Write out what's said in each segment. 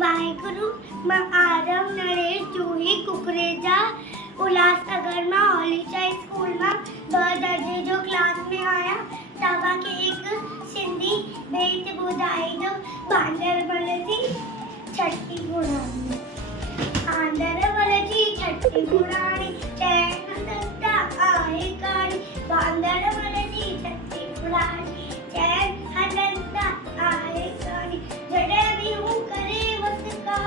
वाहेगुरु। मैं आरव नरेश जूही कुकरेजा उल्लासनगर में होलीचाई स्कूल में ब दर्जे जो क्लास में आया तवा के एक सिंधी बेत बुधाई जो बांदर बोले थी छठी पुरानी आंदर बोले थी छठी पुरानी चैन दत्ता आए काड़ी बांदर बोले थी छठी पुरानी चैन हनंदा आए काड़ी जड़े भी हूँ करे वसका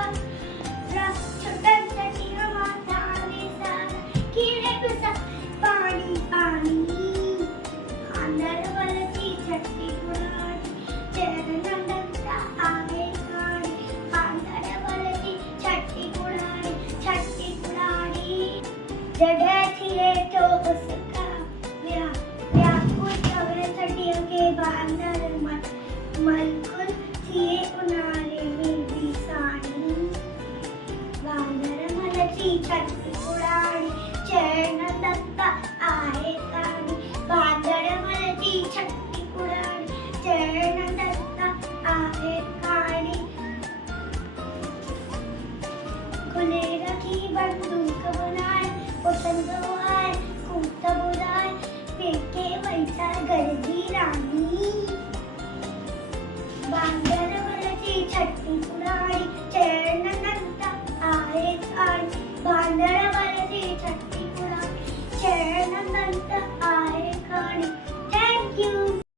छोटा छठिया माता ने सारा कीड़े कुसा पानी पानी आंदर बोले थी छठी पुरानी चैन दत्ता आए काड़ी आंदर बोले थी छठी पुरानी जड़े थी तो उसका व्याकुल कवे छठियों के बांदर मलकुल थी उनाले में दिसानी बांदर मलची छठी पुरानी चैन दत्ता